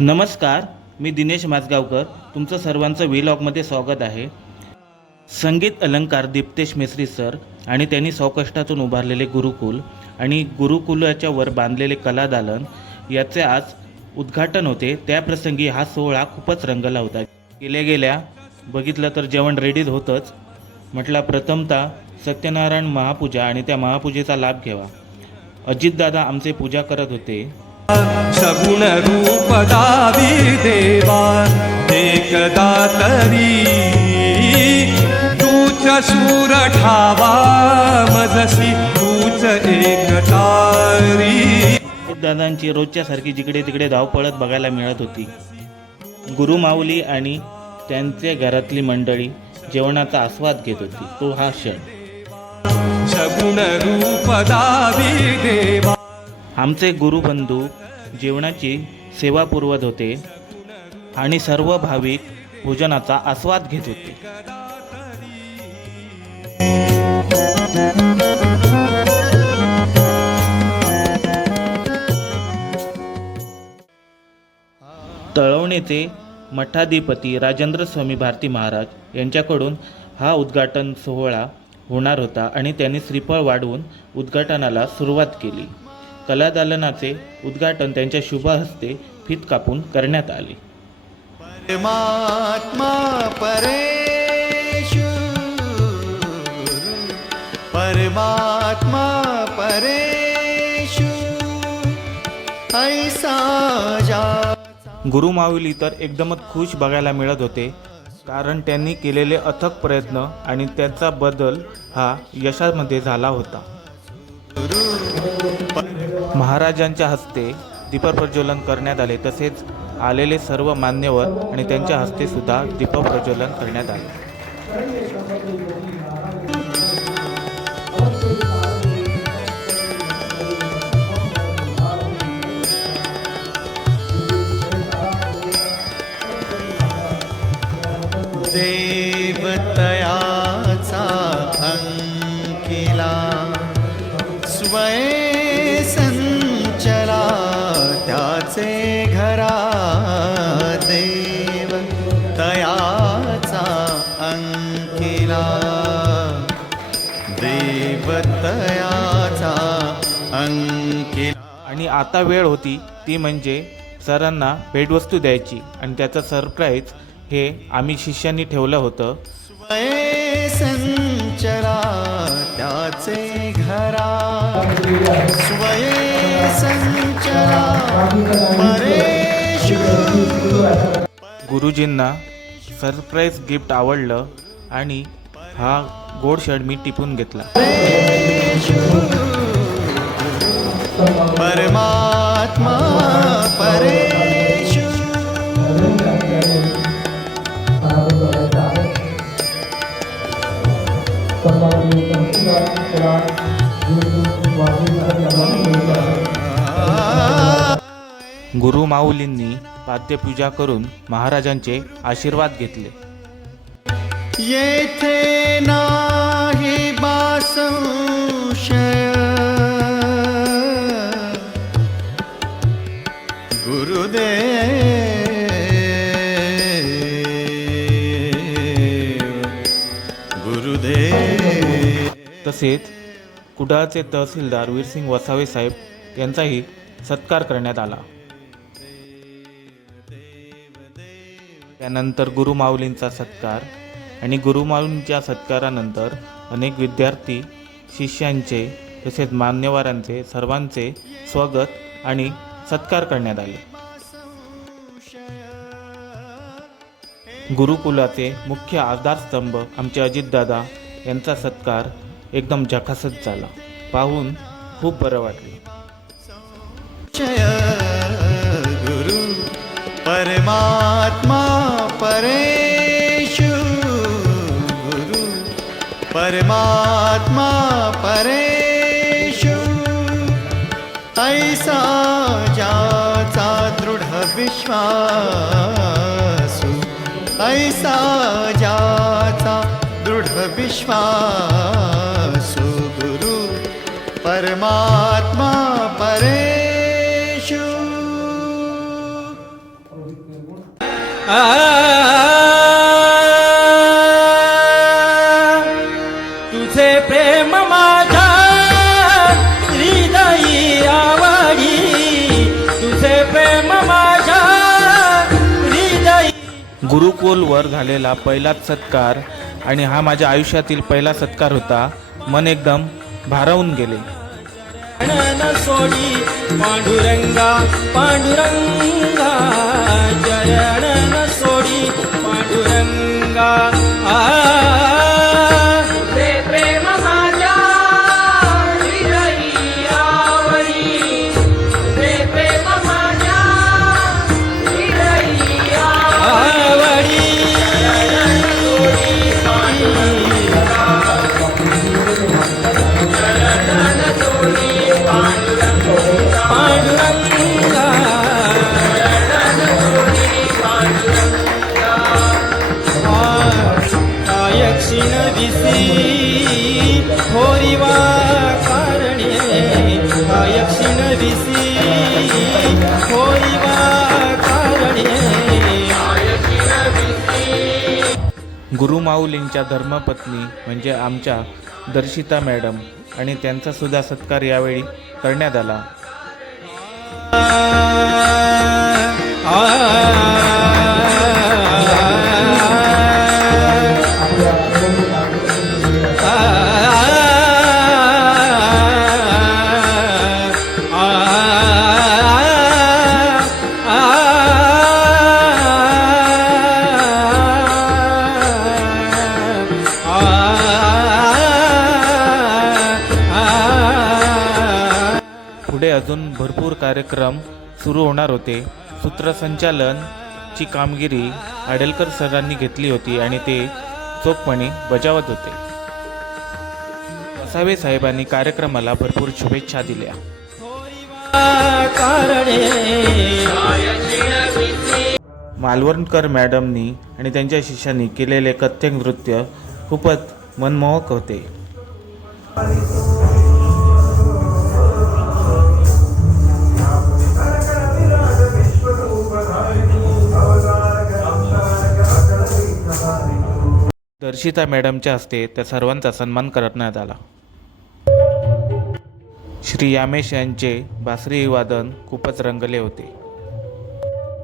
नमस्कार मी दिनेश माजगावकर. तुमचं सर्वांचं व्लॉगमध्ये स्वागत आहे. संगीत अलंकार दीप्तेश मेसरी सर आणि त्यांनी सौकष्टातून उभारलेले गुरुकुल आणि गुरुकुलाच्या वर बांधलेले कलादालन याचे आज उद्घाटन होते. त्याप्रसंगी हा सोहळा खूपच रंगला होता. गेल्या गेल्या बघितलं तर जेवण रेडीज होतंच. म्हटला प्रथमतः सत्यनारायण महापूजा आणि त्या महापूजेचा लाभ घ्यावा. अजितदादा आमचे पूजा करत होते. सगुण रूप दावी देवा एकदा तरी तूच सूर ठावा मजसी तूच एकतारी दादांची रोजच्या सारखी जिकडे तिकडे धावपळत बघायला मिळत होती. गुरुमाऊली आणि त्यांच्या घरातली मंडळी जेवणाचा आस्वाद घेत होती. तो हा क्षण. देवा आमचे गुरुबंधू जेवणाची सेवा पुरवत होते आणि सर्व भाविक भोजनाचा आस्वाद घेत होते. तळवणेचे मठाधिपती राजेंद्र स्वामी भारती महाराज यांच्याकडून हा उद्घाटन सोहळा होणार होता आणि त्यांनी श्रीफळ वाढवून उद्घाटनाला सुरुवात केली. कलादालनाचे उद्घाटन त्यांच्या शुभ हस्ते फीत कापून करण्यात आले. परमात्मा परमात्मा परेषु ऐसा जा गुरुमाऊली तर एकदमच खुश बघायला मिळत होते. कारण त्यांनी केलेले अथक प्रयत्न आणि त्यांचा बदल हा यशामध्ये झाला होता. महाराजांच्या हस्ते दीपप्रज्वलन करण्यात आले. तसेच आलेले सर्व मान्यवर आणि त्यांच्या हस्ते सुद्धा दीपप्रज्वलन करण्यात आले. आता वेळ होती ती म्हणजे सरांना भेटवस्तू द्यायची. आणि त्याचं सरप्राईज हे आम्ही शिष्यांनी ठेवलं होतं. संचरा त्याचे घरा संचरा गुरुजींना सरप्राईज गिफ्ट आवडलं आणि हा गोड शर्ट मी टिपून घेतला. परमात्मा गुरु माऊलींनी पाद्यपूजा करून महाराजांचे आशीर्वाद घेतले. येथे नाही तसेच कुडाळचे तहसीलदार वीरसिंग वसावे साहेब यांचाही सत्कार करण्यात आला. त्यानंतर गुरुमाऊलींचा सत्कार आणि गुरुमाऊलींच्या सत्कारानंतर अनेक विद्यार्थी शिष्यांचे तसेच मान्यवरांचे सर्वांचे स्वागत आणि सत्कार करण्यात आले. गुरुकुलाचे मुख्य आधारस्तंभ आमचे अजितदादा यांचा सत्कार एकदम झकासच झाला. पाहून खूप बरं वाटलं. गुरु परमात्मा परेषु गुरु परमात्मा परेषु ऐसा जाचा दृढ विश्वास। ऐसा जाचा दृढ विश्वास गुरु परमात्मा परेशु। आ गुरुकुलवर झालेला पहिलाच सत्कार आणि हा माझ्या आयुष्यातील पहिला सत्कार होता मन एकदम भारावून गेले. सोडी पांडुरंगा पांडुरंगा चरण सोडी पांडुरंगा आ होरिवा कारणे क्षीण दिसी होरिवा कारणे गुरुमाऊलींच्या धर्मपत्नी म्हणजे आमच्या दर्शिता मॅडम आणि त्यांचा सुद्धा सत्कार यावेळी करण्यात आला पुढे कार्यक्रम सुरू होणार होते. सूत्रसंचालन ची कामगिरी आडेलकर सरांनी घेतली होती आणि ते चोखपणे बजावत होते. वसावे साहेबांनी कार्यक्रमाला भरपूर शुभेच्छा दिल्या. मालवणकर मॅडमनी आणि त्यांच्या शिष्यांनी केलेले कथ्थक नृत्य खूपच मनमोहक होते. दर्शिता मॅडमच्या हस्ते त्या सर्वांचा सन्मान करण्यात आला. श्री यामेश यांचे बासरी वादन खूपच रंगले होते.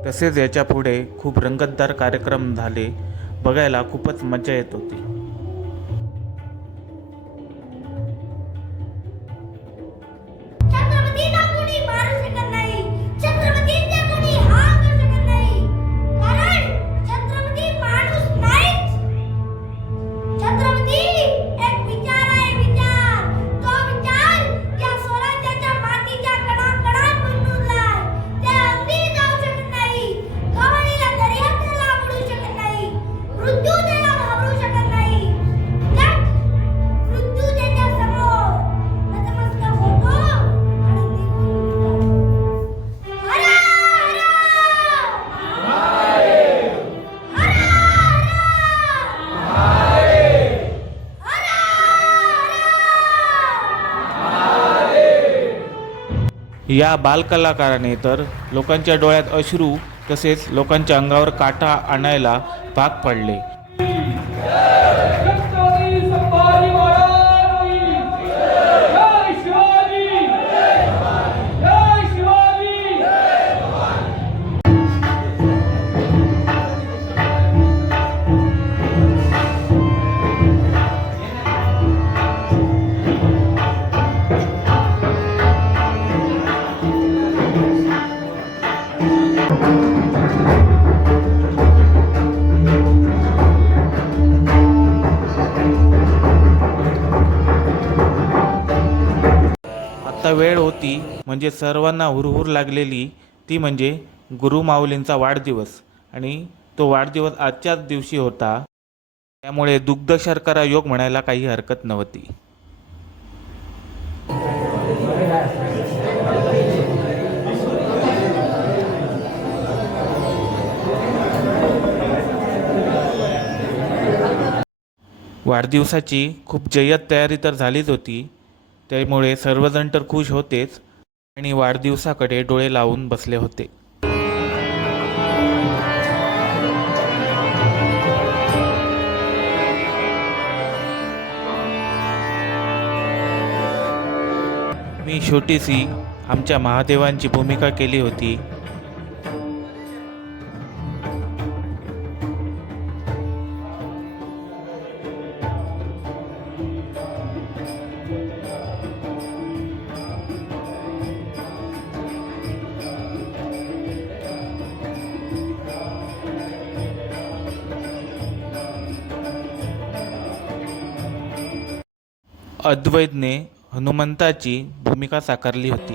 तसेच याच्यापुढे खूप रंगतदार कार्यक्रम झाले बघायला खूपच मजा येत होती. या बालकलाकाराने तर लोकांच्या डोळ्यात अश्रू तसेच लोकांच्या अंगावर काटा आणायला भाग पडले. होती म्हणजे सर्वांना हुरहुर लागलेली ती म्हणजे गुरुमाऊलींचा वाढदिवस. आणि तो वाढदिवस आजच्याच दिवशी होता. त्यामुळे दुग्ध शर्करा योग म्हणायला काही हरकत नव्हती. वाढदिवसाची खूप जय्यत तयारी तर झालीच होती. त्यामुळे सर्वजण तर खुश होतेच आणि वाढदिवसाकडे डोळे लावून बसले होते. मी छोटीशी आमच्या महादेवांची भूमिका केली होती. अद्वैतने हनुमंताची भूमिका साकारली होती.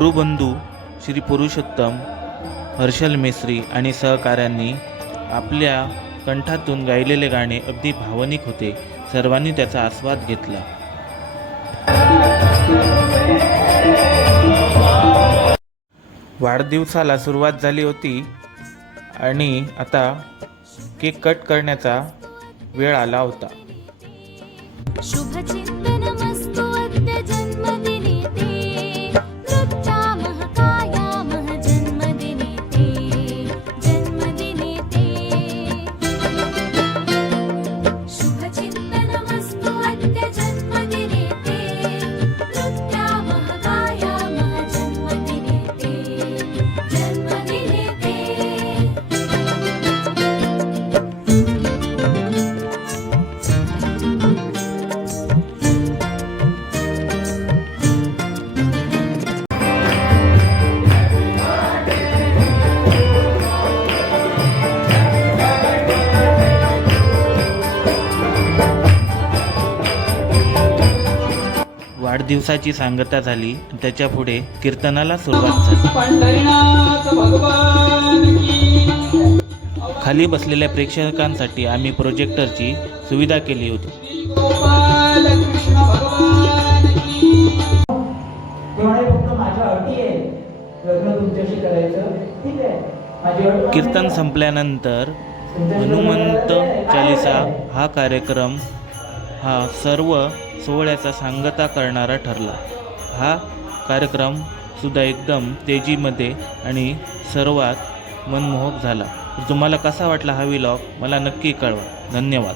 गुरुबंधू श्री पुरुषोत्तम हर्षल मेस्त्री आणि सहकाऱ्यांनी आपल्या कंठातून गायलेले गाणे अगदी भावनिक होते. सर्वांनी त्याचा आस्वाद घेतला. वाढदिवसाला सुरुवात झाली होती आणि आता केक कट करण्याचा वेळ आला होता. दिवसाची सांगता झाली त्याच्या पुढे कीर्तनाला सुरुवात झाली. खाली बसलेल्या प्रेक्षकांसाठी आम्ही प्रोजेक्टरची सुविधा केली होती. कीर्तन संपल्यानंतर हनुमंत चालिसा हा कार्यक्रम हा सर्व सोहळ्याचा सांगता करणारा ठरला. हा कार्यक्रम सुद्धा एकदम तेजीमध्ये आणि सर्वात मनमोहक झाला. तुम्हाला कसा वाटला हा विलॉग मला नक्की कळवा. धन्यवाद.